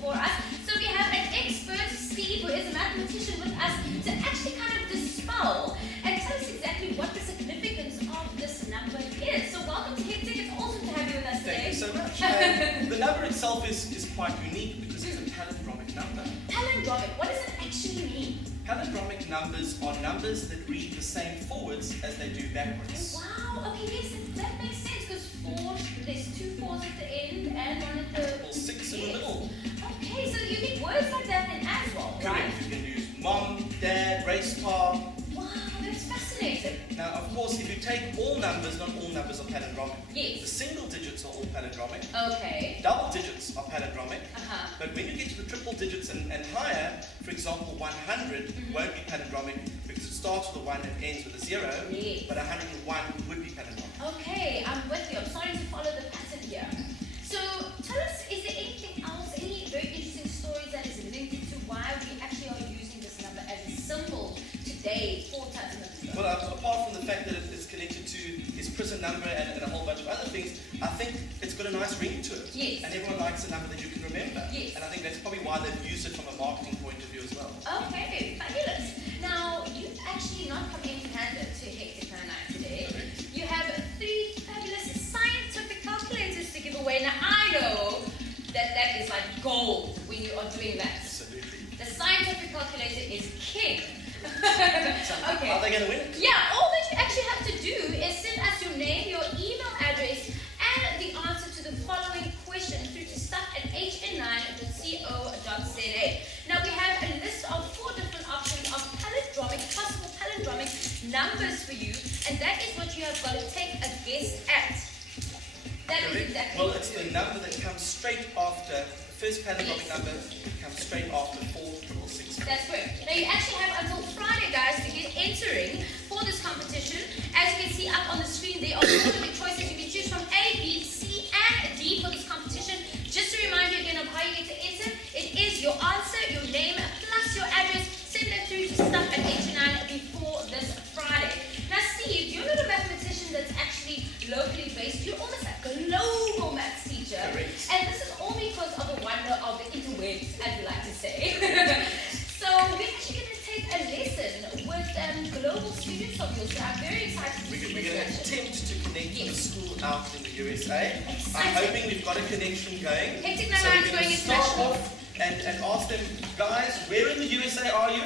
for us. So we have an expert, Steve, who is a mathematician with us to actually kind of dispel and tell us exactly what the significance of this number is. So welcome to Hectic. It's awesome to have you with us today. Thank you so much. The number itself is quite unique because it's a palindromic number. Palindromic, what does it actually mean? Palindromic numbers are numbers that read the same forwards as they do backwards. Wow, okay, yes, that makes sense because there's 2 4s at the end and 1 at the... Well, 6 in the middle. Okay, so you need words like that then as well, right? Correct. You can use mom, dad, race car. Wow, that's fascinating. Now, of course, if you take all numbers, not all numbers are palindromic. Yes. The single digits are all palindromic. Okay. Double digits are palindromic. Uh-huh. But when you get to the triple digits and higher, for example, 100 won't be palindromic because it starts with a 1 and ends with a 0. Yes. But 101 would be palindromic. Okay, I'm with you. I'm starting to follow the pattern here. So tell us, is there anything else, any very interesting stories that is linked to why we actually are using this number as a symbol today for Tasmania? Well, apart from the fact that it's connected to his prison number and a whole bunch of other things, I think it's got a nice ring to it. Yes. And everyone likes a number that you can remember. Yes. And I think that's probably why they've used it from a marketing point of view as well. Okay, fabulous. Now, you've actually not come empty-handed to HecticN9 today. Correct. You have 3 fabulous scientific calculators to give away. Now, I know that is like gold when you are doing that. Absolutely. The scientific calculator is king. So Okay. are they going to win it? Yeah, all that you actually have to do is send us your name, your email address, and the answer to the following question through to stuff@hn9.co.za. Now we have a list of 4 different options of possible palindromic numbers for you, and that is what you have got to take a guess at. That is Correct. exactly Well, what it's you the number that comes straight after, the first palindromic number comes straight after 4666. That's correct. Now you actually have until Friday, guys, to get entering for this competition. As you can see up on the screen, there are 4 different choices. You can choose from A, B, C, and D for this competition. Just to remind you again of how you get to enter, it is your answer, your name, plus your address. Send that through to stuff@hn9 before this Friday. Now, Steve, you're not a mathematician that's actually locally based. You're almost like a global maths teacher. Correct. And this is all because of the wonder of the interwebs, as we like to say. So we're actually going to take a lesson with global students of yours. So I'm very excited to We're see going to this session. attempt to connect with a Yes. school out in the USA. I'm Exciting. hoping we've got a connection going. HecticN9 So we're is going going to start international. off and ask them, guys, where in the USA are you?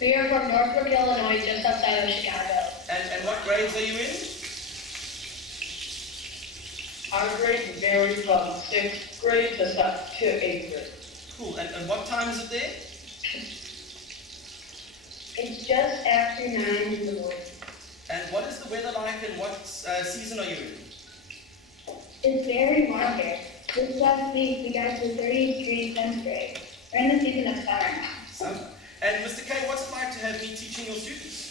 We are from Northbrook, Illinois, just outside of Chicago. And what grades are you in? Our grades vary from 6th grade to 8th grade. Cool. And what time is it there? It's just after 9 in the morning. And what is the weather like and what season are you in? It's very warm here. This last week we got to 30 degrees centigrade. We're in the season of summer now. And Mr. K, what's it like to have me teaching your students?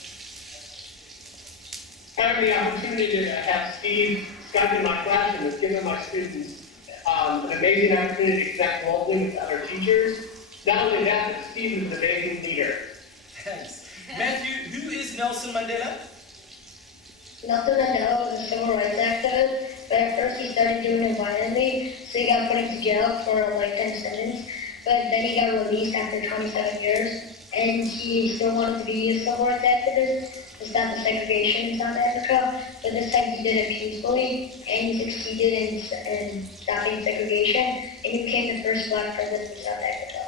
Having the opportunity to have Steve Scott in my classroom has given my students an amazing opportunity to connect locally with other teachers. Not only that, but Steve is an amazing leader. Thanks. Matthew, who is Nelson Mandela? Nelson Mandela was a civil rights activist, but at first he started doing it violently, so he got put into jail for a lifetime sentence. But then he got released after 27 years, and he still wanted to be a civil rights activist to stop the segregation in South Africa, but this time he did it peacefully, and he succeeded in stopping segregation, and he became the first Black president of South Africa.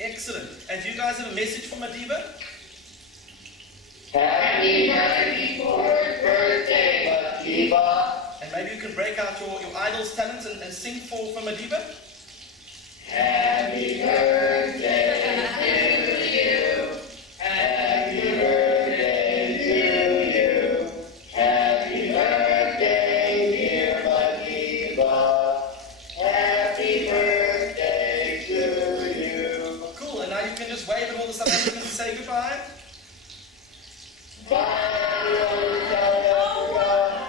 Excellent. And do you guys have a message from Madiba? Happy 94th birthday, Madiba. And maybe you can break out your idol's talents and sing for Madiba? Happy birthday to you. Happy birthday to you. Happy birthday, dear Madiba. Happy birthday to you. Cool. And now you can just wave at all the South Africans and say goodbye. Bye.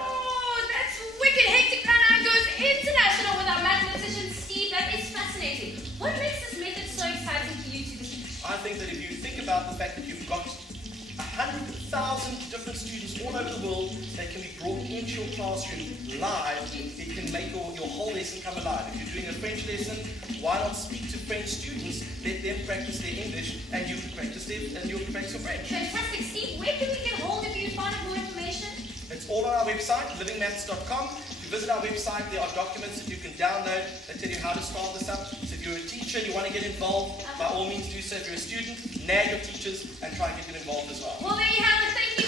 Oh, that's wicked. HecticN9 goes international with our mathematician Steve. That is fascinating. What makes this method so exciting for you to teach? I think that if you think about the fact that you've got 100 100,000 different students all over the world that can be brought into your classroom live. It can make your whole lesson come alive. If you're doing a French lesson, why not speak to French students, let them practice their English, and you can practice your French. Fantastic. Steve, where can we get hold of you to find out more information? It's all on our website, livingmaths.com. If you visit our website, there are documents that you can download that tell you how to start this up. So if you're a teacher and you want to get involved, by all means do so. If you're a student, nag your teachers and try and get them involved as well. Well, there you have it. Thank you.